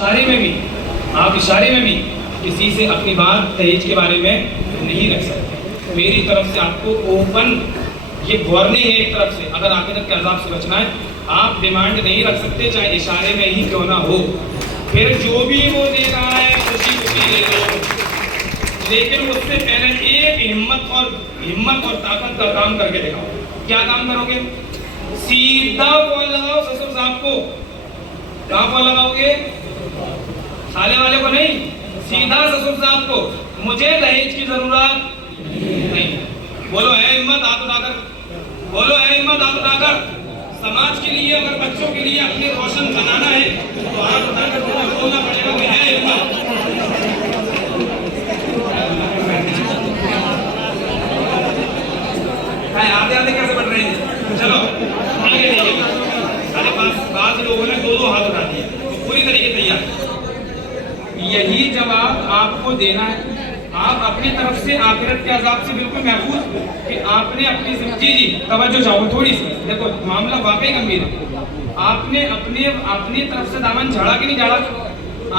اشارے میں بھی آپ اشارے میں بھی کسی سے اپنی بات دہیج کے بارے میں نہیں رکھ سکتے. میری طرف سے آپ کو اوپن یہ وارننگ ہے ایک طرف سے. اگر آخرت کے عذاب سے بچنا ہے آپ ڈیمانڈ نہیں رکھ سکتے چاہے اشارے میں ہی کیوں نہ ہو. پھر جو بھی وہ دے رہا ہے خوشی خوشی لے لو, لیکن اس سے پہلے ایک ہمت اور طاقت کا کام کر کے دکھاؤ. کیا کام کرو گے؟ سیدھا فون لگاؤ سسر صاحب کو. کہاں فون لگاؤ گے؟ سالے والے کو نہیں, سیدھا سسر صاحب کو. مجھے دہیج کی ضرورت نہیں. بولو ہے ہمت ہاتھ اٹھا کر, بولو ہے ہمت ہاتھ اٹھا کر. سماج کے لیے اگر بچوں کے لیے اپنے روشن بنانا ہے تو ہاتھ اٹھا کر بولنا پڑے گا کہ ہے ہمت. آتے آتے کیسے بڑھ رہے ہیں؟ چلو آگے دیکھیے. ہمارے پاس بعض لوگوں نے دو ہاتھ اٹھا دیے, پوری طریقے تیار. یہی جواب آپ کو دینا ہے. آپ اپنی طرف سے آخرت کے عذاب سے بالکل محفوظ کہ آپ نے اپنی جی توجہ چاہو تھوڑی سی. دیکھو معاملہ واقعی گمبھیر ہے. آپ نے اپنی طرف سے دامن جھاڑا کہ نہیں جھاڑا؟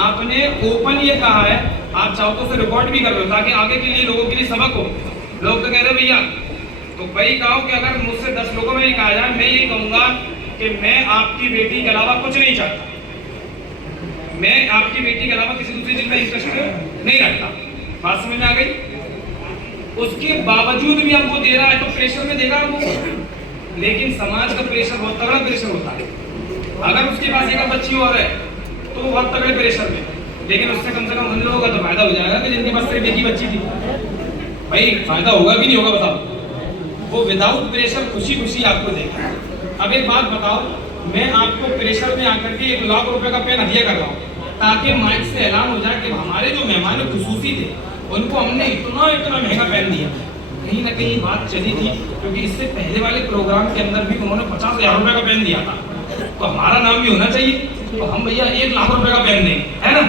آپ نے اوپن یہ کہا ہے. آپ چاہو تو اسے ریکارڈ بھی کر لو تاکہ آگے کے لیے لوگوں کے لیے سبق ہو. لوگ تو کہہ رہے بھیا, تو بھائی کہو کہ اگر مجھ سے 10 لوگوں میں یہ کہا جائے, میں یہ کہوں گا کہ میں آپ کی بیٹی کے علاوہ کچھ نہیں چاہتا, میں آپ کی بیٹی کے علاوہ کسی دوسری چیز میں انٹرسٹ نہیں رکھتا. بات سمجھ میں آ گئی؟ اس کے باوجود بھی ہم کو دے رہا ہے تو پریشر میں دے گا ہم کو. لیکن سماج کا پریشر بہت تگڑا پریشر ہوتا ہے. اگر اس کے پاس ایک بچی اور ہے تو وہ بہت تگڑے پریشر میں, لیکن اس سے کم ہم لوگوں کا تو فائدہ ہو جائے گا کہ جن کے پاس صرف ایک ہی بچی تھی. بھائی فائدہ ہوگا کہ نہیں ہوگا بتاؤ؟ وہ وداؤٹ پریشر خوشی خوشی آپ کو دے گا. اب ایک بات بتاؤ, میں آپ کو پریشر میں آ کر کے 1 لاکھ روپے کا پین ہدیہ کر رہا ہوں تاکہ مائک سے اعلان ہو جائے کہ ہمارے جو مہمان خصوصی تھے ان کو ہم نے اتنا مہنگا پین دیا. کہیں نہ کہیں بات چلی تھی کیونکہ اس سے پہلے والے پروگرام کے اندر بھی انہوں نے 50,000 روپے کا پین دیا تھا, تو ہمارا نام بھی ہونا چاہیے. تو ہم بھیا 1 لاکھ روپے کا پین دیں, ہے نا؟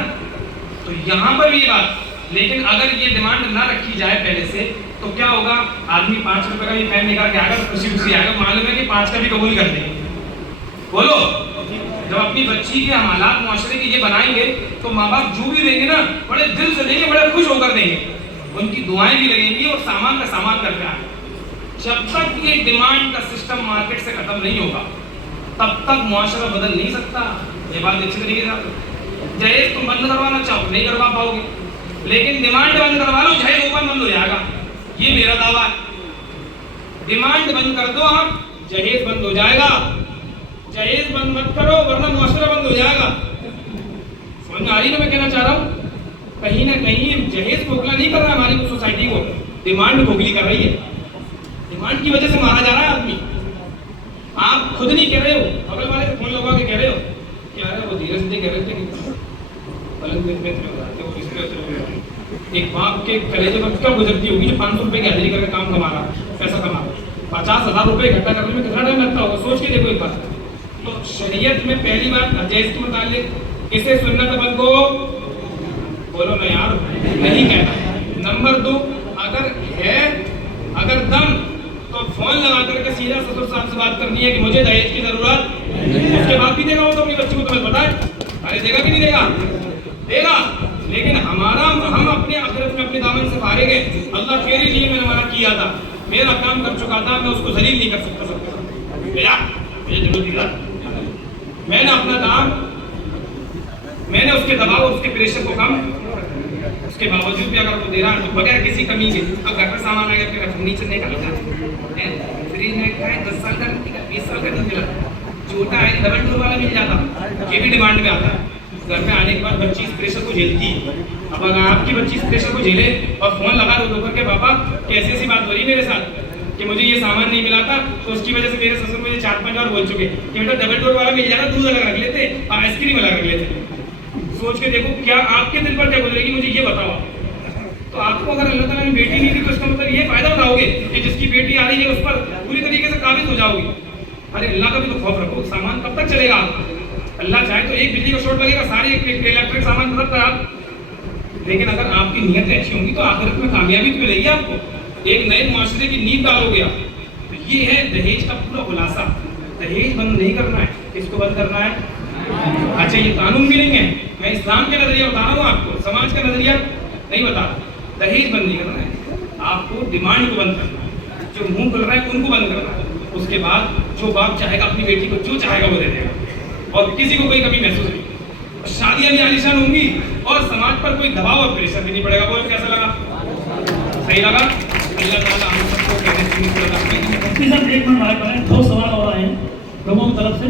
تو یہاں پر بھی یہ بات. لیکن اگر یہ ڈیمانڈ نہ رکھی جائے پہلے سے تو کیا ہوگا؟ آدمی 5 روپے کا بھی پین نکال کے آئے گا تو خوشی خوشی آئے گا. معلوم ہے کہ 5 کا بھی قبول کر دیں گے. بولو, جب اپنی بچی کے حالات معاشرے کے یہ بنائیں گے تو ماں باپ جو بھی دیں گے نا بڑے دل سے دیں گے, بڑے خوش ہو کر دیں گے. ان کی دعائیں بھی لگیں گی اور سامان کا سامان کر کے آئیں. جب تک یہ ڈیمانڈ کا سسٹم مارکیٹ سے ختم نہیں ہوگا تب تک معاشرہ بدل نہیں سکتا. یہ بات اچھی طریقے سے جہیز تم بند کروانا چاہو نہیں کروا پاؤ گے, لیکن ڈیمانڈ بند کروا لو جہیز اوپن بند ہو جائے گا. یہ میرا دعویٰ ہے. ڈیمانڈ بند کر دو آپ, جہیز بند ہو جائے گا. جہیز بند مت کرو ورنہ معاشرہ بند ہو جائے گا. سمجھ میں آ رہی ہے میں کہنا چاہ رہا ہوں؟ کہیں نہ کہیں جہیز کھوکھلا نہیں کر رہا ہماری سوسائٹی کو, ڈیمانڈ کھوکھلی کر رہی ہے. ڈیمانڈ کی وجہ سے مارا جا رہا ہے آدمی. آپ خود نہیں کہہ رہے ہو, بغل والے سے فون لگا کے کہہ رہے ہو کہ یار وہ دھیرے سے کہہ رہے تھے کہ پلنگ میں اس پہ ایک باپ کے کلیجے پر کیا گزرتی ہوگی جو 500 روپے کی حاضری کر کے کام کما رہا, پیسہ کما رہا. 50,000 روپے اکٹھا کرنے میں کتنا ٹائم لگتا ہوگا, سوچ کے دیکھو ایک بار. تو شریعت میں پہلی بات جہیز کے متعلق اسے سنت بند کو بولو نا یار, نہیں کہنا. نمبر 2, اگر دم تو فون لگا کر کے سیدھا سسر صاحب سے بات کرنی ہے کہ مجھے دہیج کی ضرورت. اس کے بعد بھی دے گا وہ تو اپنی بچی کو تمہیں پتا ہے, ارے دے گا کہ نہیں دے گا؟ دے گا. لیکن ہم اپنے آخرت میں اپنے دامن سے فارغ ہیں. اللہ تیرے لیے میں نے منع کیا تھا, میرا کام کر چکا تھا, میں اس کو ذلیل نہیں کر سکتا. سب کے مجھے ضرورت نہیں تھا. میں نے اپنا کام, میں نے اس کے دباؤ اس کے پریشر کو کم, اس کے باوجود بھی اگر وہ دے رہا ہے تو بغیر کسی کمی کے. اب گھر پہ سامان آئے گا فرنیچر نہیں خریدا, فریج میں 10 سال کا 20 سال کا نہیں ملا, چھوٹا ہے ڈبل ڈور والا مل جاتا. یہ بھی ڈیمانڈ میں آتا ہے. گھر پہ آنے کے بعد بچی اس پریشر کو جھیلتی ہے. اب اگر آپ کی بچی اس پریشر کو جھیلے اور فون لگا دو کر کے پاپا کیسی ایسی بات ہو رہی ہے میرے ساتھ کہ مجھے یہ سامان نہیں ملا تھا, تو اس کی وجہ سے میرے سسر مجھے 4-5 بار بول چکے کہ بیٹا ڈبل ڈور والا مل جاتا, دودھ الگ رکھ لیتے اور آئس کریم الگ رکھ لیتے. سوچ کے دیکھو کیا آپ کے دل پر کیا گزرے گی, مجھے یہ بتاؤ. تو آپ کو اگر اللہ تعالیٰ نے بیٹی نہیں دی تو اس کا مطلب یہ فائدہ اٹھاؤ گے کہ جس کی بیٹی آ رہی ہے اس پر پوری طریقے سے قابض ہو جاؤ گے. ارے اللہ کا بھی تو خوف رکھو, سامان کب تک چلے گا؟ اللہ چاہے تو ایک بجلی کا شارٹ لگے گا, سارے الیکٹرک سامان رکھ کر آپ. لیکن اگر آپ کی نیت اچھی ہوگی تو آخرت میں کامیابی تو ملے گی آپ کو. ایک نئے معاشرے کی نیت ڈالو گے آپ. تو یہ ہے دہیج کا پورا خلاصہ. دہیج بند نہیں کرنا ہے, کس کو بند کرنا ہے؟ اچھا یہ قانون بھی نہیں ہے, میں اسلام کے نظریہ بتا رہا ہوں آپ کو, سماج کا نظریہ نہیں بتا رہا. دہیج بند نہیں کرنا ہے, آپ کو ڈیمانڈ کو بند کرنا ہے, جو منہ کھل رہا ہے ان کو بند کرنا ہے. اس کے بعد جو باپ چاہے گا اپنی بیٹی کو جو چاہے گا وہ دے دے گا, اور کسی کو کوئی کمی محسوس نہیں. شادیاں بھی عالیشان ہوں گی اور سماج پر کوئی دباؤ اور پریشر بھی نہیں پڑے گا. بول کیسا لگا؟ صحیح لگا؟ اللہ تعالیٰ ہم سب کو کہنے سے ایک منٹ ہمارے پاس 2 سوال اور آئے ہیں لوگوں کی طرف سے.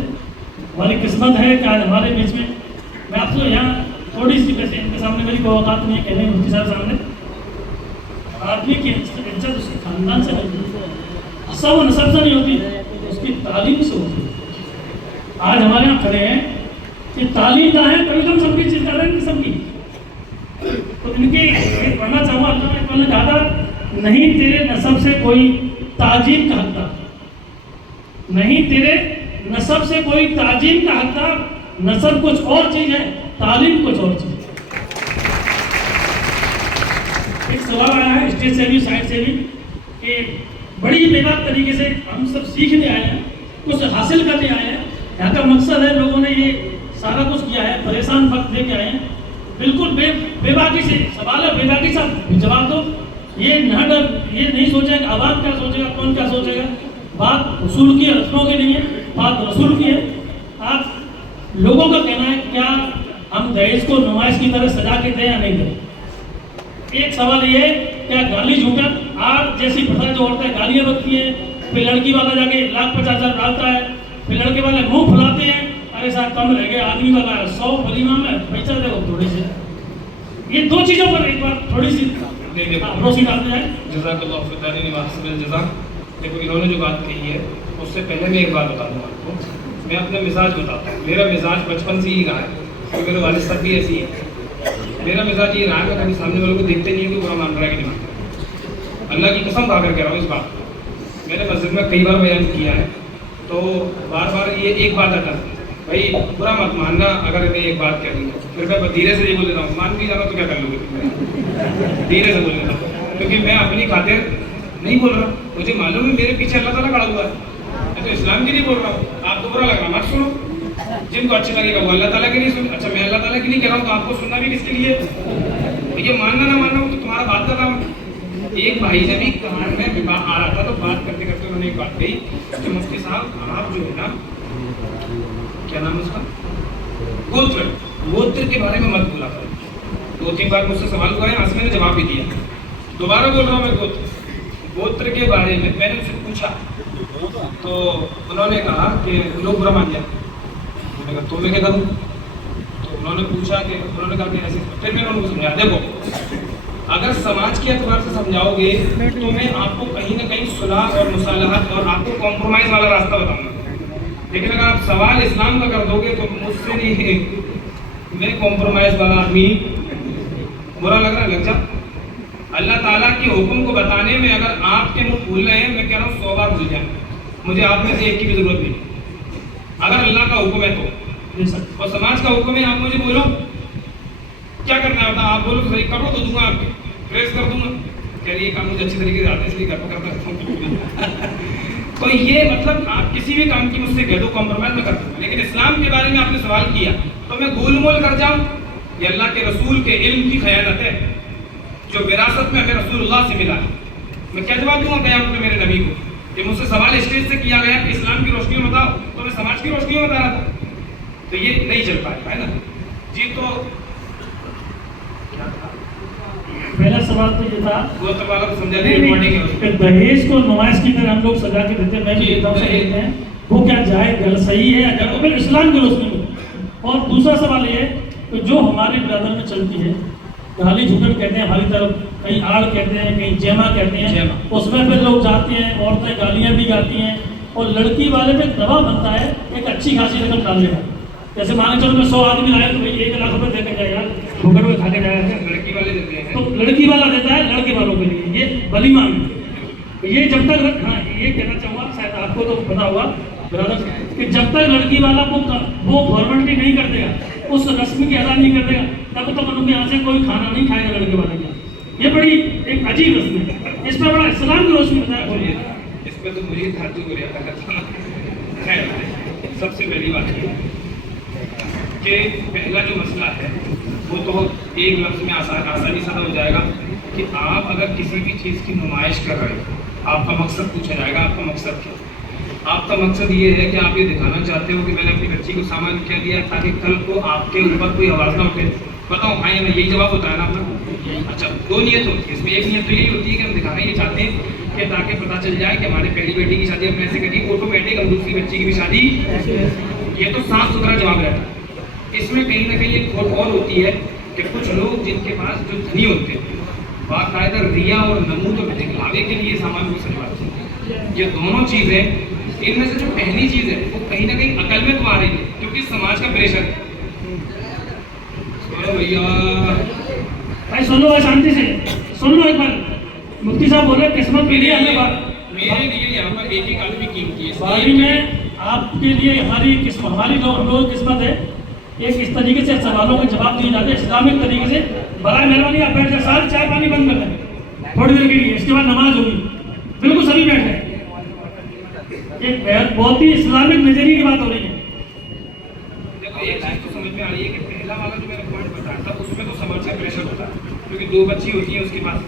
ہماری قسمت ہے کہ آج ہمارے بیچ میں آپ کو یہاں تھوڑی سی, ویسے ان کے سامنے میری کوئی اوقات نہیں ہے کہنے مفتی صاحب سامنے, آدمی کی عزت اس کے خاندان سے ہوتی ہے, سب و نسب سے نہیں ہوتی, اس کی تعلیم سے ہوتی ہے. آج ہمارے یہاں کھڑے ہیں کہ تعلیم نہ ہے کبھی ہم سب کی چیز کر رہے ہیں سب کی, تو ان کے پڑھنا چاہوں گا. اللہ نے پہلے کہا تھا نہیں تیرے نسب سے کوئی تعجیم کا حقدار, نہیں تیرے نسب سے کوئی تعجیم کا حقدار. نسب کچھ اور چیز ہے, تعلیم کچھ اور چیز ہے. ایک سوال آیا ہے اسٹیج سے بھی سائڈ سے بھی کہ بڑی بے باک طریقے سے ہم سب سیکھنے آئے ہیں, کچھ حاصل کرنے آئے ہیں. یہاں کا مقصد ہے لوگوں نے یہ سارا کچھ کیا ہے, پریشان وقت لے کے آئے ہیں. بالکل بے باکی سے سوال ہے, بے باکی سے جواب دو. یہ نہ ڈر, یہ نہیں سوچے کہ عوام کیا سوچے گا, کون کیا سوچے گا. بات اصول کی ہے, رسموں کی نہیں ہے, بات رسول کی ہے. آپ لوگوں کا کہنا ہے کیا ہم دہیج کو نمائش کی طرح سجا کے دیں یا نہیں دیں. ایک سوال یہ ہے کیا گالی جھوٹن, آج جیسی پتہ جو عورتیں گالیاں بکتی ہیں, پھر لڑکی والا جا کے 1,50,000 ڈالتا ہے, پھر لڑکے والے منہ پھلاتے ہیں ارے صاحب کم رہ گئے, آدمی والا 100 ولیمہ میں پیسہ دے وہ تھوڑی سی. یہ 2 چیزوں پر ایک بار تھوڑی سی روشنی ڈالتے جائیں. جزاک اللہ خیر واحسن الجزاء. دیکھو انہوں نے جو بات کہی ہے اس سے پہلے میں ایک بات بتا دوں آپ کو. میں اپنا مزاج بتاتا ہوں. میرا مزاج بچپن سے ہی رہا ہے, کیونکہ میرے والد صاحب بھی ایسی ہے. میرا مزاج یہ رہا ہے کہ کبھی سامنے والوں کو دیکھتے نہیں ہے کہ برا مان رہا ہے کہ نہیں مان رہا. اللہ کی قسم کھا کر کہہ رہا ہوں اس بات کو. میں نے مسجد میں کئی بار بیان کیا ہے, تو بار بار یہ ایک بات آتا ہے بھائی برا مت ماننا. اگر میں ایک بات کہہ دوں پھر میں دھیرے سے یہ بول دیتا ہوں, مان بھی جانا تو کیا کر لوں گے, دھیرے سے بول دیتا ہوں, کیونکہ میں اپنی خاطر نہیں بول رہا. مجھے معلوم ہے میرے پیچھے اللہ تعالیٰ کھڑا ہوا ہے. میں تو اسلام کی نہیں بول رہا ہوں. آپ کو برا لگ رہا مت سنو, جن کو اچھا لگے گا وہ اللہ تعالیٰ کی نہیں سن. اچھا میں اللہ تعالیٰ کی نہیں کہہ رہا ہوں تو آپ کو سننا بھی کس کے لیے. یہ ماننا نہ ماننا وہ تو تمہارا بات کر رہا ہوں. ایک بھائی سے بھی کہاں میں آ رہا تھا تو بات کرتے کرتے انہوں نے ایک بات کہی کہ مفتی صاحب آپ جو ہے نا, کیا نام ہے اس کا, گوتر کے بارے میں مت بولا کرو. 2-3 بار مجھ سے سوال ہوا ہے, آج میں نے جواب بھی دیا. دوبارہ بول رہا ہوں میں گوتر کے بارے میں. میں نے ان سے پوچھا تو انہوں نے کہا کہ لوگ برا مان جائیں. میں نے کہا تو میں کیا کروں. تو انہوں نے پوچھا کہ انہوں نے کہا کہ ایسے. پھر میں انہوں کو سمجھا دیکھو اگر سماج کے اعتبار سے سمجھاؤ گے تو میں آپ کو کہیں نہ کہیں صلح اور مصالحت اور آپ کو کمپرومائز والا راستہ بتاؤں گا. لیکن اگر آپ سوال اسلام کا کر دو گے تو مجھ سے نہیں, میں کمپرومائز والا آدمی. برا لگ رہا ہے لگ جا. اللہ تعالیٰ کے حکم کو بتانے میں اگر آپ کے منہ کھول رہے ہیں, میں کہہ رہا ہوں 100 بار بھول جائیں, مجھے آپ میں سے ایک کی بھی ضرورت نہیں. اگر اللہ کا حکم ہے تو, اور سماج کا حکم ہے آپ مجھے بولو کیا کرنا ہوتا, آپ بولو صحیح کرو تو دوں گا, آپ کے پریس کر دوں گا. کہہ رہی یہ کام مجھے اچھی طریقے سے آتا ہے اس لیے گھر پہ کرتا ہوں. تو یہ مطلب آپ کسی بھی کام کی مجھ سے کہہ دو کمپرومائز میں کرتا ہوں. لیکن اسلام کے بارے میں آپ نے سوال کیا تو میں گول مول کر جاؤں. یہ اللہ کے رسول کے علم کی خیانت ہے جو وراثت میں ہمیں رسول اللہ سے ملا ہے. میں کیا جواب دوں گا قیامت میں میرے نبی کو کہ مجھ سے سوال اسٹیج سے کیا گیا کہ اسلام کی روشنی میں بتاؤ, تو میں سماج کی روشنی میں بتا رہا تھا. تو یہ نہیں چل پائے گا, ہے نا جی. تو پہلا سوال تو یہ تھا گوتر والا تو سمجھا دی ریکارڈنگ ہے کہ دہیج کو نمائش کی طرح ہم لوگ سجا کے دیتے ہیں. میں بھی دیتا ہوں سمجھتے ہیں وہ کیا جائز غلط صحیح ہے اگر پھر اسلام کی روشنی میں. اور دوسرا سوال یہ ہے کہ جو ہمارے برادر میں چلتی ہے گالی جھوٹن کہتے ہیں ہماری طرف, کہیں آڑ کہتے ہیں, کہیں جیما کہتے ہیں, اس میں پھر لوگ جاتے ہیں, عورتیں گالیاں بھی گاتی ہیں اور لڑکی والے پہ دباؤ بنتا ہے ایک اچھی خاصی رقم ڈالنے کا. جیسے مان چلو میں 100 آدمی لائے تو بھائی 1 لاکھ روپے دے کے جائے گا, ٹھوکر میں کھا کے جائے گا. لڑکی والے دیتے ہیں تو لڑکی والا دیتا ہے لڑکے والوں کے لیے, یہ ولیمہ میں. یہ جب تک, ہاں یہ کہنا چاہوں گا شاید آپ کو تو پتا ہوگا برادر کہ جب تک لڑکی والا وہ فارملٹی نہیں کر دے گا, اس رسم کی ادا نہیں کر دے گا, تب تک ان کے یہاں سے کوئی کھانا نہیں کھائے گا لڑکے والے کا. یہ بڑی ایک عجیب رسم ہے, اس پہ بڑا اسلام کی روشنی بتایا. بولیے اس پہ تو مجھے تعجب ہو رہا تھا. خیر سب سے پہلی بات کہ پہلا جو مسئلہ ہے وہ تو ایک لفظ میں آسانی سے ہو جائے گا کہ آپ اگر کسی بھی چیز کی نمائش کر رہے ہیں، آپ کا مقصد پوچھا جائے گا، آپ کا مقصد کیا؟ آپ کا مقصد یہ ہے کہ آپ یہ دکھانا چاہتے ہو کہ میں نے اپنی بچی کو سامان کیا دیا تاکہ کل کو آپ کے اوپر کوئی آواز نہ اٹھے؟ بتاؤ ہاں یا یہی جواب ہوتا ہے نا اپنا؟ اچھا، دو نیت ہوتی ہے اس میں. ایک نیت تو یہی ہوتی ہے کہ ہم دکھانا یہ چاہتے ہیں کہ تاکہ پتہ چل جائے کہ ہمارے پہلی بیٹی کی شادی ہم نے ایسے کری، آٹومیٹک ہم دوسری بچی کی بھی شادی. یہ تو صاف ستھرا جواب رہتا ہے. اس میں کہیں نہ کہیں ایک کھوٹ اور ہوتی ہے کہ کچھ لوگ جن کے پاس جو دھنی ہوتے ہیں باقاعدہ ریا اور نمود اور دکھلاوے کے لیے سامان کو سجواتے ہیں. یہ دونوں چیزیں، ان میں سے جو پہلی چیز ہے وہ کہیں نہ کہیں عقل میں تو آ رہی ہے کیونکہ سماج کا پریشر ہے. بھائی سن لو شانتی سے سن لو ایک بار. مفتی صاحب بول رہے قسمت کے لیے ہمیں میرے لیے یہاں پر ایک ایک آدمی قیمتی ہے. باری میں آپ کے لیے ہماری لوگوں کی قسمت ہے. ایک اس طریقے سے سوالوں کے جواب دیے جاتے ہیں اسلامک طریقے سے. برائے مہربانی آپ بیٹھ جائیں، سارے چائے پانی بند کر لیں تھوڑی دیر کے لیے، اس کے بعد نماز ہوگی. بالکل سبھی بیٹھ جائیں. ایک بہت ہی اسلامک نظریے کی بات ہو رہی ہے. دیکھو ایک چیز تو سمجھ میں آ رہی ہے کہ پہلا والا جو میں نے پوائنٹ بتایا تھا اس میں تو سماج کا پریشر ہوتا ہے کیونکہ دو بچی ہوتی ہیں اس کے پاس.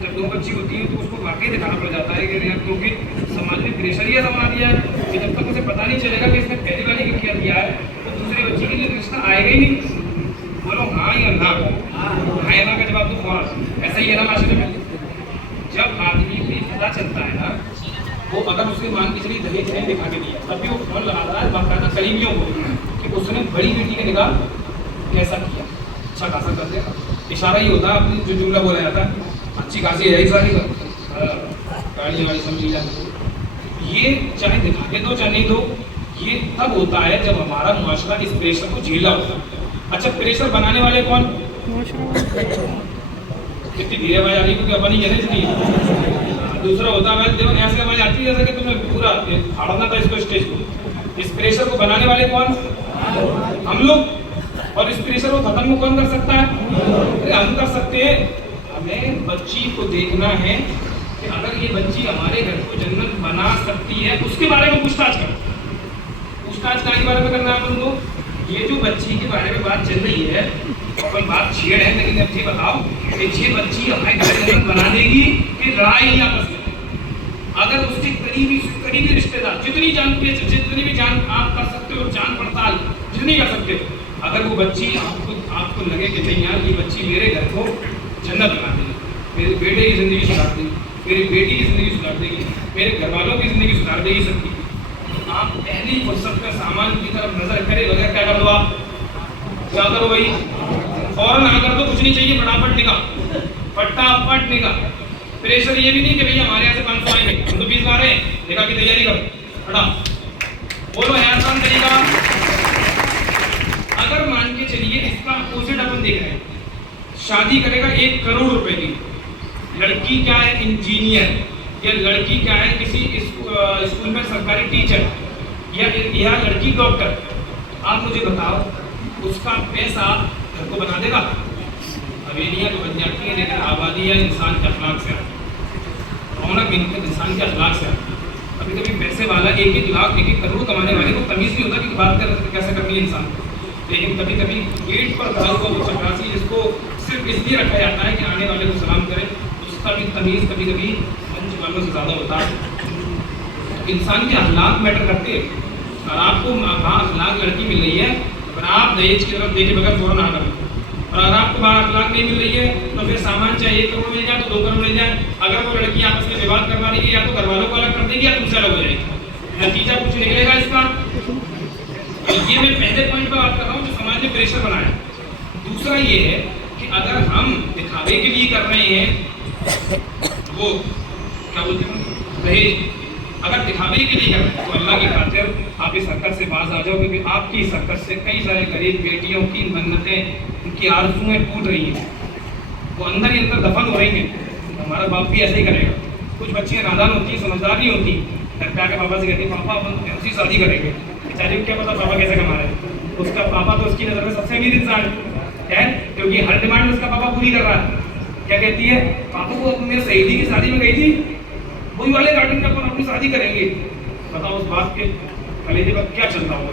جب دو بچی ہوتی ہیں تو اس کو واقعی دکھانا پڑ جاتا ہے کہ کیونکہ سماج نے پریشر یہ بنا دیا ہے کہ جب تک اسے پتہ نہیں چلے گا کہ اس نے پہلی والی کو کیا دیا ہے تو دوسری بچی کے لیے رشتہ آئے گا ہی نہیں. بولو ہاں یا نہ. ہاں یا نہ کا جواب تو فوراً ایسا ہی ہے نا معاشرے میں. جب آدمی کو پتہ چلتا ہے نا، وہ اگر اس کے مان کی چلیے دہیج نہیں دکھا کے دیا تب بھی وہ فون لگاتا ہے باقاعدہ قریبیوں کو کہ اس نے بڑی بیٹی کا نکاح کیسا کیا، اچھا خاصا کر دیا. اشارہ ہی ہوتا ہے اپنی جو جملہ بولا جاتا ہے اچھی خاصی ہے ساری گاڑی واڑی سمجھی جاتی. یہ چاہے دکھا کے دو چاہے نہیں دو، یہ تب ہوتا ہے جب ہمارا معاشرہ اس پریشر کو جھیلا ہوتا ہے. اچھا پریشر بنانے والے کون؟ کتنی دھیرے آواز آ رہی ہے کیونکہ اپنی یہ نہیں. دوسرا ہوتا ہے دیکھو ایسے آواز آتی ہے جیسا کہ تمہیں پورا پھاڑنا تھا اس کو اسٹیج کو. اس پریشر کو بنانے والے کون؟ ہم لوگ. اور اس پریشر کو ختم کون کر سکتا ہے؟ ہم کر سکتے ہیں. ہمیں بچی کو دیکھنا ہے کہ اگر یہ بچی ہمارے گھر کو جنت بنا سکتی ہے اس کے بارے میں پوچھ تاچھ کرو. پوچھ تاچھ کے بارے میں کرنا ہے اپن کو. یہ جو بچی کے بارے میں بات چل رہی ہے اپن بات چھیڑ ہے لیکن اب یہ بتاؤ کہ یہ بچی ہمارے گھر جنت بنا دے گی کہ لڑائی نہیں آپس میں؟ اگر اس کے قریبی رشتے دار جتنی جان آپ کر سکتے ہو، جان پڑتال جتنی کر سکتے ہو، اگر وہ بچی آپ کو لگے کہ نہیں یار یہ بچی میرے گھر کو جنت بنا دے گی، میرے بیٹے کی زندگی سدھار دے گی، میری بیٹی کی زندگی سدھار دے گی، میرے گھر والوں کی زندگی سدھار دے گی سب کی، آپ پہلی فرصت میں سامان کی طرف نظر کرے بغیر کیا کر دو؟ آپ کیا کرو بھائی؟ فوراً آ کر دو. کچھ نہیں چاہیے، فٹافٹ نکاح، فٹافٹ نکاح. پریشر یہ بھی نہیں کہ بھائی ہمارے یہاں سے 500 آئیں گے، ہم تو 20 لا رہے ہیں، نکاح کی تیاری کرو پھٹا. بولو ہے آسان طریقہ. اگر مان کے چلیے اس کا اپوزٹ اپن دیکھ رہے ہیں، شادی کرے گا 1 کروڑ روپے کی، لڑکی کیا ہے انجینئر، یا لڑکی کیا ہے کسی اسکول میں سرکاری ٹیچر، یا لڑکی ڈاکٹر. آپ مجھے بتاؤ اس کا پیسہ گھر کو بنا دے گا؟ حویلیاں تو بن جاتی ہیں لیکن آبادیاں انسان کے اخلاق سے آتی ہیں، رونق انسان کے اخلاق سے آتی ہے. کبھی کبھی پیسے والا 1 لاکھ 1 کروڑ کمانے والے کو تمیز نہیں ہوتا کہ بات کیسے کرنی ہے انسان، لیکن کبھی کبھی گیٹ پر کھڑا ہوا وہ چپراسی جس کو صرف اس لیے رکھا جاتا ہے کہ آنے والے کو سلام کرے، اس کا بھی تمیز کبھی کبھی منچ والوں سے زیادہ ہوتا ہے. انسان کے اخلاق میٹر کرتے ہیں. اور آپ کو اخلاق لڑکی مل رہی ہے اور آپ دہیج کی طرف دیکھے بغیر فوراً آ کریں. اور اگر آپ کو اخلاق نہیں مل رہی ہے تو پھر سامان چاہے 1 کروڑ مل جائے تو 2 کروڑ مل جائے. اگر وہ لڑکی آپس میں وواد کروا رہی ہے یا تو گھر والوں کو الگ کر دے گی یا تم سے الگ ہو جائے گی. نتیجہ کچھ نکلے گا اس کا. یہ میں پہلے پوائنٹ پہ بات کر رہا ہوں جو سماج نے پریشر بنایا. دوسرا یہ ہے کہ اگر ہم دکھاوے کے لیے کر رہے ہیں وہ کیا بولتے ہیں دہیج، اگر دکھاوے کے لیے کر رہے ہیں تو اللہ کی خاطر آپ اس حرکت سے باز آ جاؤ کیونکہ آپ کی اس حرکت سے کئی سارے غریب بیٹیوں کی منتیں ان کی آرزویں ٹوٹ رہی ہیں، وہ اندر ہی اندر دفن ہو رہی ہیں. ہمارا باپ بھی ایسے ہی کرے گا. کچھ بچیاں نادان ہوتی ہیں، سمجھدار نہیں ہوتی، گھر پہ آ کے پاپا سے کہتی ہیں پاپا ہم ایسی شادی کریں گے. بیچاری کو کیا پتا پاپا کیسے کما رہے ہیں. اس کا پاپا تو اس کی نظر میں سب سے امیر انسان ہے کیونکہ ہر ڈیمانڈ اس کا پاپا پوری کر رہا ہے. کیا کہتی ہے پاپا کو میرے سہیلی کی شادی میں گئی تھی، وہی والے گارڈن میں اپنی شادی کریں گے. بتاؤ اس بات کے کلیجے پر کیا چلتا ہوگا.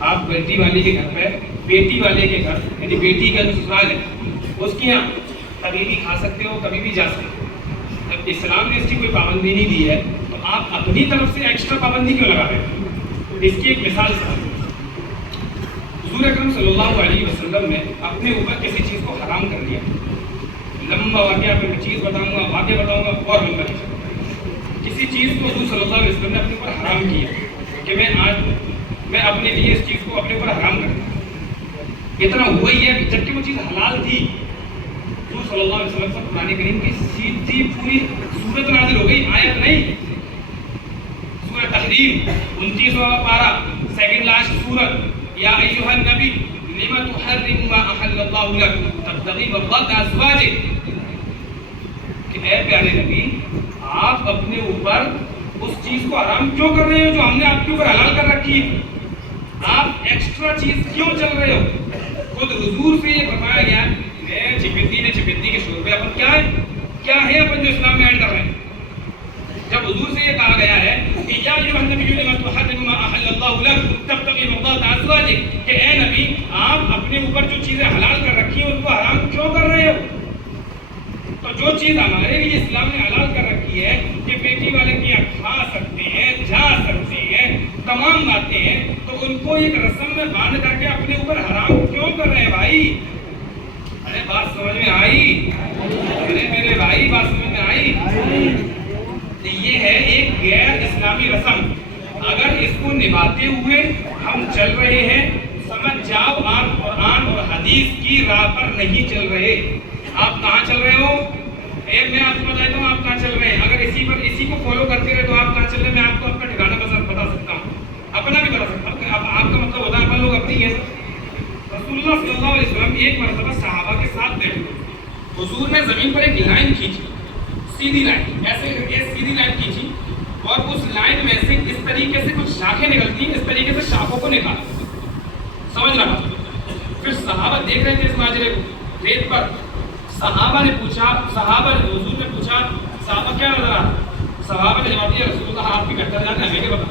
آپ بیٹی والے کے گھر پہ بیٹی والے کے گھر یعنی بیٹی کا جو سسرال ہے اس کے یہاں کبھی بھی کھا سکتے ہو کبھی بھی جا سکتے ہو. جب اسلام نے اس کی کوئی پابندی نہیں دی ہے تو آپ اپنی طرف سے ایکسٹرا پابندی کیوں لگا رہے ہیں؟ اس کی ایک مثال حضور اکرم صلی اللہ علیہ وسلم نے اپنے اوپر کسی چیز کو حرام کر دیا. لمبا واقعہ میں چیز بتاؤں گا واقعہ بتاؤں گا اور لمبا کسی چیز کو حضور صلی اللہ علیہ وسلم نے اپنے اوپر حرام کیا کہ میں اپنے لیے اس چیز کو اپنے اوپر حرام کر دیا. اتنا ہوا ہی ہے جبکہ وہ چیز حلال تھی. حضور صلی اللہ علیہ وسلم پر قرآن کریم کی سیدھی پوری سورت نازل ہو گئی, آیت نہیں. سورۃ تحریم 29واں پارہ سیکنڈ لاسٹ سورت یا ایھا النبی لم تحرم ما احل اللہ لک تبتغی مرضات ازواجک کہ اے پیارے نبی آپ اپنے اوپر اس چیز کو حرام کیوں کر رہے ہو جو ہم نے آپ کے اوپر حلال کر رکھی ہے؟ آپ ایکسٹرا چیز کیوں چل رہے ہو؟ خود حضور سے یہ فرمایا گیا میں چپندی کے شعور پہ اپن کیا ہے اپن جو اسلام میں ایڈ کر رہے ہیں. جب حضور سے یہ کہا گیا ہے کہ یا ایھا النبی لما تحرم ما احل اللہ لک تبتغی مرضات ازواجک کہ اے نبی آپ اپنے اوپر جو چیزیں حلال کر رکھی ہیں ان کو حرام کیوں کر رہے ہو؟ تو جو چیز ہمارے لیے اسلام نے حلال کر رکھی ہے کہ بیٹی والے کے یہاں کھا سکتے ہیں جا سکتے ہیں تمام باتیں ہیں تو ان کو ایک رسم میں باندھ کر کے اپنے اوپر حرام کیوں کر رہے ہیں بھائی؟ ارے بات سمجھ میں آئی؟ ارے میرے بھائی بات سمجھ میں آئی؟ یہ ہے ایک غیر اسلامی رسم. اگر اس کو نبھاتے ہوئے ہم چل رہے ہیں سمجھ جاؤ آپ قرآن اور حدیث کی راہ پر نہیں چل رہے. آپ کہاں چل رہے ہو؟ میں آپ کو بتاتا ہوں آپ کہاں چل رہے ہیں. اگر اسی کو فالو کرتے رہے تو آپ کہاں چل رہے ہیں میں آپ کو اپنا ٹھکانا بتا سکتا ہوں, اپنا بھی بتا سکتا ہوں. آپ کا مطلب ہوتا ہے اپن لوگ اپنی ہے. رسول اللہ صلی اللہ علیہ وسلم ایک مرتبہ صحابہ کے ساتھ بیٹھے. حضور نے زمین پر ایک لائن کھینچی, سیدھی لائن, ایسے ایک سیدھی لائن کھینچی اور اس لائن میں سے اس طریقے سے کچھ شاخیں نکلتی ہیں, اس طریقے سے شاخوں کو نکالا. سمجھ رہا. پھر صحابہ دیکھ رہے تھے اس ماجرے کو ریت پر. صحابہ نے پوچھا, حضور نے پوچھا صحابہ کیا نظر آ؟ صحابہ نے جواب دیا رسول اللہ آپ کی بہتر جان ہے, ہمیں کیا پتا.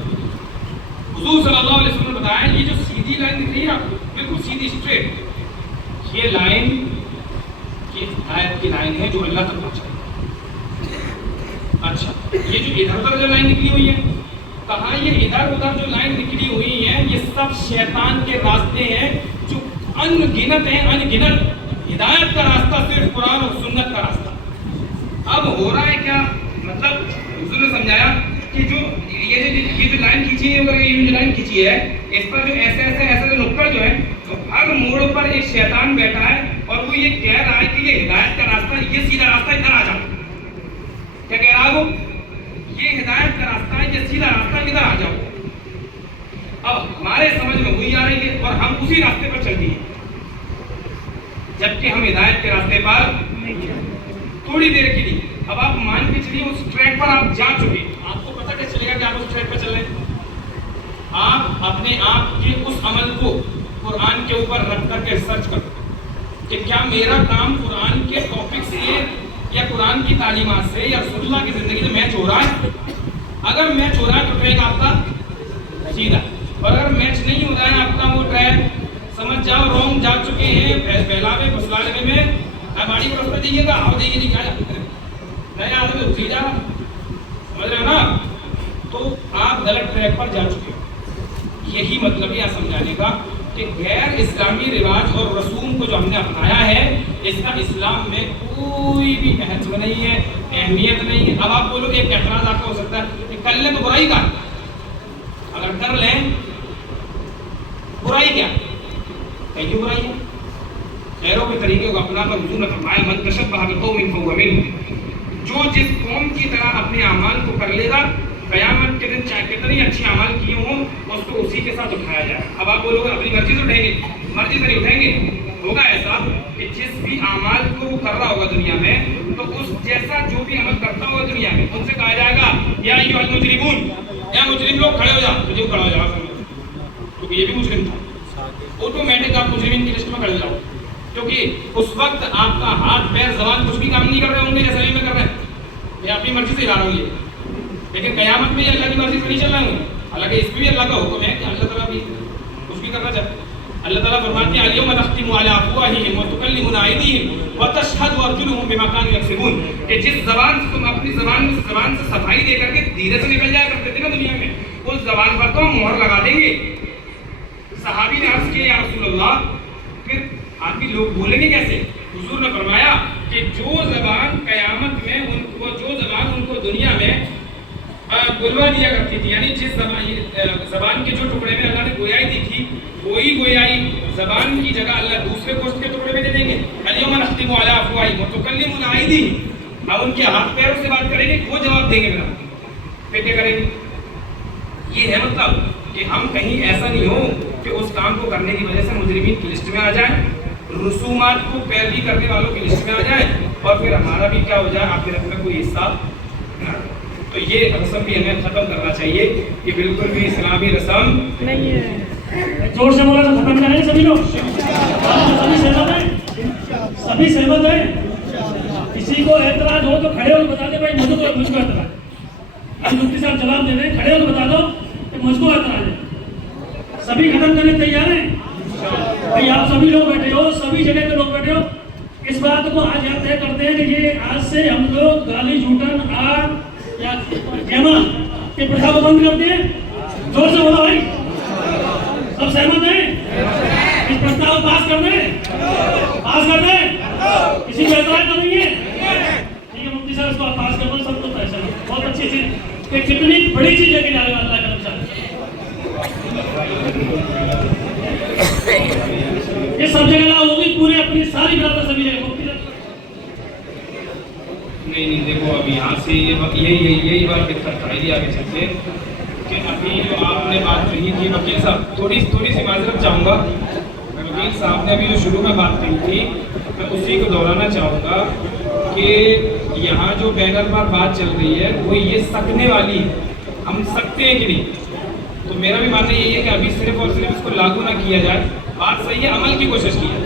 حضور صلی اللہ علیہ وسلم نے بتایا یہ جو سیدھی لائن دکھ رہی ہے آپ کو بالکل سیدھی اسٹریٹ, یہ لائن یہ ہدایت کی لائن ہے جو اللہ تک پہنچائی. اچھا یہ جو ادھر ادھر جو لائن نکلی ہوئی ہے کہاں یہ ادھر ادھر جو لائن نکلی ہوئی ہے یہ سب شیطان کے راستے ہیں جو ان گنت ہیں, ان گنت. ہدایت کا راستہ صرف قرآن اور سنت کا راستہ. اب ہو رہا ہے کیا مطلب حضور نے سمجھایا کہ جو یہ جو لائن کھینچی ہے یہ جو لائن کھینچی ہے اس پر جو ایسے نکڑ جو ہے تو ہر موڑ پر ایک شیطان بیٹھا ہے اور وہ یہ کہہ رہا ہے کہ یہ ہدایت کا راستہ یہ سیدھا راستہ ادھر آ جاؤ. کیا کہہ رہا ہے وہ؟ یہ ہدایت کا راستہ ہے یہ سیدھا راستہ ادھر آ جاؤ. اب ہمارے سمجھ میں وہی آ رہی ہے اور ہم اسی راستے پر چلتی ہیں جبکہ ہم ہدایت کے راستے پر تھوڑی دیر کے لیے. اب آپ مان کے چلیے اس ٹریک پر آپ جا چکے, آپ کو پتہ کیسے چلے گا کہ آپ اس ٹریک پر چل رہے ہیں؟ آپ اپنے آپ کے اس عمل کو قرآن کے اوپر رکھ کر کے سرچ کرو کہ کیا میرا کام قرآن کے ٹاپک سے یا قرآن کی تعلیمات سے یا رسول اللہ کی زندگی سے میچ ہو رہا ہے. اگر میچ ہو رہا ہے تو ٹریک آپ کا سیدھا, اور اگر میچ نہیں ہو رہا ہے آپ کا وہ ٹریک سمجھ جاؤ رونگ جا چکے ہیں. پہلاوے پھسلانے میں ہماری کو رستہ دیجیے گا اور دیجیے نہیں کیا نئے آدمی اسی جا سمجھ رہے ہو نا, تو آپ غلط ٹریک پر جا چکے ہو. یہی مطلب ہے سمجھانے کا کہ غیر اسلامی رواج اور رسوم کو جو ہم نے اپنایا ہے اس کا اسلام میں کوئی بھی مہتو نہیں ہے, اہمیت نہیں ہے. اب آپ بولو ایک اعتراض آپ کا ہو سکتا ہے کہ کر لیں تو برائی کا, اگر کر لیں برائی کیا کیوں برائی ہے؟ غیروں کے طریقے کو اپنا کر حضور نے فرمایا من تشبہ بقوم فہو منہم, جو جس قوم کی طرح اپنے اعمال کو کر لے گا قیامت کے دن چاہے کتنے اچھے اعمال کیے ہوں اس کو اسی کے ساتھ اٹھایا جائے. اب آپ بولو گے اپنی مرضی سے اٹھائیں گے, مرضی سے نہیں اٹھائیں گے. ہوگا ایسا کہ جس بھی اعمال کو وہ کر رہا ہوگا دنیا میں تو اس جیسا جو بھی عمل کرتا ہوگا دنیا میں ان سے کہا جائے گا یا ایھا المجرمون, یا مجرم لوگ کھڑے ہو جاؤ, تو جو کھڑا ہو جاؤ کیونکہ یہ بھی مجرم تھا. آٹومیٹک آپ مجرمین کی لسٹ میں کھڑے ہو جاؤ کیونکہ اس وقت آپ کا ہاتھ پیر زبان کچھ بھی کام نہیں کر رہے ہوں گے جیسا میں کر رہے ہیں, یہ اپنی مرضی سے ہی لا رہا ہوں یہ. لیکن قیامت میں یہ اللہ کی مرضی سے نہیں چل رہے ہوں گے. حالانکہ اس میں بھی اللہ کا حکم ہے کہ اللہ تعالیٰ بھی کچھ بھی کرنا چاہتے. اللہ تعالیٰ فرماتے ہیں الیوم نختم علی افواہہم وتکلمنا ایدیہم وتشہد ارجلہم بما کانوا یکسبون، کہ جس زبان سے تم اپنی زبان سے صفائی دے کر کے دھیرے سے نکل جایا کرتے تھے نا دنیا میں، اس زبان پر تو ہم مہر لگا دیں گے. صحابی نے عرض کیا یا رسول اللہ پھر آدمی لوگ بولیں گے کیسے؟ حضور نے فرمایا کہ جو زبان قیامت میں ان کو دنیا میں بلوا دیا کرتی تھی، یعنی جس زبان کے جو ٹکڑے میں اللہ نے گویائی دی تھی، وہی گویائی زبان کی جگہ اللہ دوسرے گوشت کے ٹکڑے میں دے دیں گے. الیوم نختم علی افواہہم وتکلمنا ایدیہم، اب ان کے ہاتھ پیروں سے بات کریں گے، وہ جواب دیں گے میرا، پھر کیا کریں گے؟ یہ ہے مطلب کہ ہم کہیں ایسا نہیں ہو کہ اس کام کو کرنے کی وجہ سے مجرمین کی لسٹ میں آ جائیں، رسومات کو پیروی کرنے والوں کی لسٹ میں آ جائیں، اور پھر ہمارا بھی کیا ہو جائے آخرت میں کوئی حصہ نہ. تو یہ رسم بھی ہمیں ختم کرنا چاہیے کہ بالکل بھی اسلامی رسم نہیں ہے. زور سے بولا تو ختم کریں سبھی لوگ. سبھی سہمت ہیں؟ سبھی سہمت ہیں؟ کسی کو اعتراض ہو تو کھڑے ہو کے بتا دے بھائی مجھ کو اعتراض ہے. مفتی صاحب جواب دے دیں، کھڑے ہو کے بتا دو کہ مجھ کو اعتراض ہے. سبھی ختم کرنے تیار ہیں؟ بھائی آپ سبھی لوگ بیٹھے ہو، سبھی جگہ کے لوگ بیٹھے ہو، اس بات کو آج یاد طے کرتے ہیں کہ یہ آج سے ہم لوگ گالی جھوٹن آگ یا جمع کے پرتھا کو بند کرتے ہیں. زور سے بولو بھائی. سب سہمت ہیں؟ اس پرتھا کو پاس کر دیں، پاس کر دیں. کسی کو اعتراض تو نہیں ہے؟ ٹھیک ہے مفتی صاحب اس کو آپ پاس کر دو. سب کو پیسہ بہت اچھی چیز کہ کتنی بڑی چیز ہے کہ جانے والا اللہ کرم چاہے. یہ سب جگہ لا ہوگی، پورے اپنی ساری برادر سبھی جگہ مفتی صاحب. نہیں دیکھو ابھی یہاں سے یہی بات دقت آئے گی آگے چل کے کہ ابھی جو آپ نے بات کہی تھی وکیل صاحب، تھوڑی سی معذرت چاہوں گا. وکیل صاحب نے ابھی جو شروع میں بات کہی تھی میں اسی کو دہرانا چاہوں گا کہ یہاں جو بینر پر بات چل رہی ہے وہ یہ سکنے والی ہے، ہم سکتے ہیں کہ نہیں. تو میرا بھی ماننا یہی ہے کہ ابھی صرف اور صرف اس کو لاگو نہ کیا جائے. بات صحیح ہے، عمل کی کوشش کی جائے.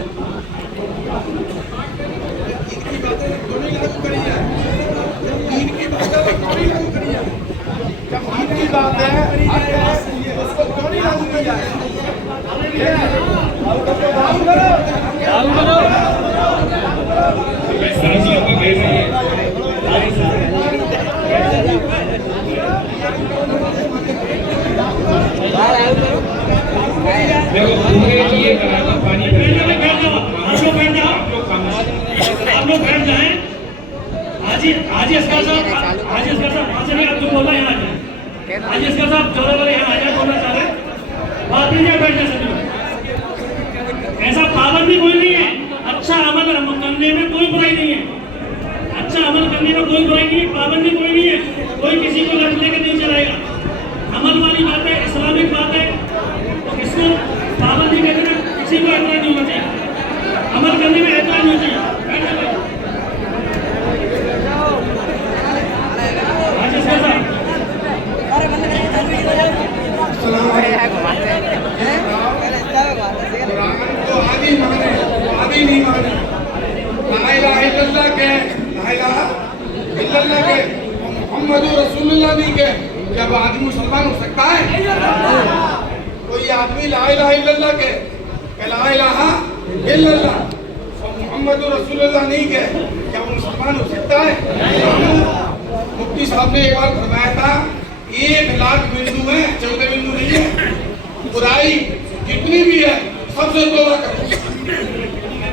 حاجی اصغر صاحب وہاں سے نہیں، آپ جو بولا یہاں آ جائیں. حاجی اصغر صاحب جو والے یہاں آ جائیں، بولنا چاہ رہے ہیں بات نہیں ہے، بیٹھ جائے سبھی. ایسا پابندی کوئی نہیں ہے. اچھا عمل کرنے میں کوئی برائی نہیں ہے، اچھا عمل کرنے میں کوئی برائی نہیں ہے، پابندی کوئی نہیں ہے. کوئی کسی کو لٹ لے کے نہیں چلائے گا. عمل والی بات ہے، اسلامک بات ہے، تو اس کو پابندی کہتے ہیں. کسی کو اعتراض نہیں ہونا چاہیے، عمل کرنے میں اعتراض نہیں ہونا چاہیے. محمد رسول اللہ نہیں کہ جب آدمی مسلمان ہو سکتا ہے؟ کوئی آدمی لا الہ الا اللہ کہ لا الہ الا اللہ اور محمد رسول اللہ نہیں کہ کیا وہ مسلمان ہو سکتا ہے؟ مفتی صاحب نے ایک بار فرمایا تھا 1 لاکھ بندو ہیں، 14 بندو نہیں ہے. برائی جتنی بھی ہے سب سے توبہ کرو،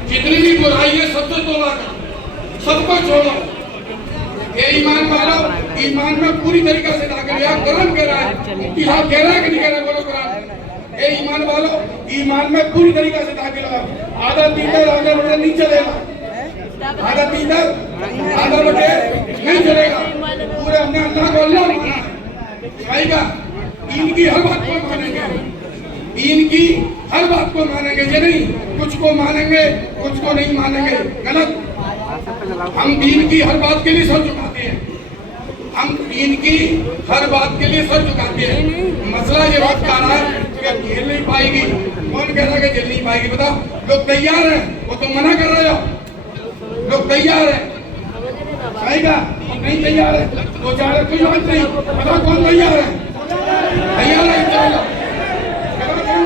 جتنی بھی برائی ہے سب سے توبہ کرو، سب کو چھوڑو. یہ ایمان والو، ایمان میں پوری طریقہ سے داخل ہے. قرآن کہہ رہا ہے، مفتی صاحب کہہ رہا ہے کہ نہیں کہہ رہا؟ بولو قرآن. اے ایمان والو، ایمان میں پوری طریقہ سے داخل ہو. آدھا تیندر آدھا بٹے نہیں چلے گا، آدھا تیندر آدھا بٹے نہیں چلے گا. پورے ہم نے اللہ کو اللہ مانا ہے گا. دین کی ہر بات کو مانیں گے، دین کی ہر بات کو مانیں گے. یہ نہیں کچھ کو مانیں گے کچھ کو نہیں مانیں گے، غلط. ہم دین کی ہر بات کے لیے سر جھکاتے ہیں، ہم دین کی ہر بات کے لیے سر جھکاتے ہیں. مسئلہ یہ وقت کا رہا ہے کہ جھیل نہیں پائے گی. کون کہہ رہا ہے کہ جھیل نہیں پائے گی؟ بتاؤ. لوگ تیار ہیں، وہ تو منع کر رہے ہو. لوگ تیار ہیں، آئے گا نہیں تیار ہے تو جا رہے کوئی بات نہیں. بتاؤ کون تیار ہے؟ تیار ہے انشاءاللہ.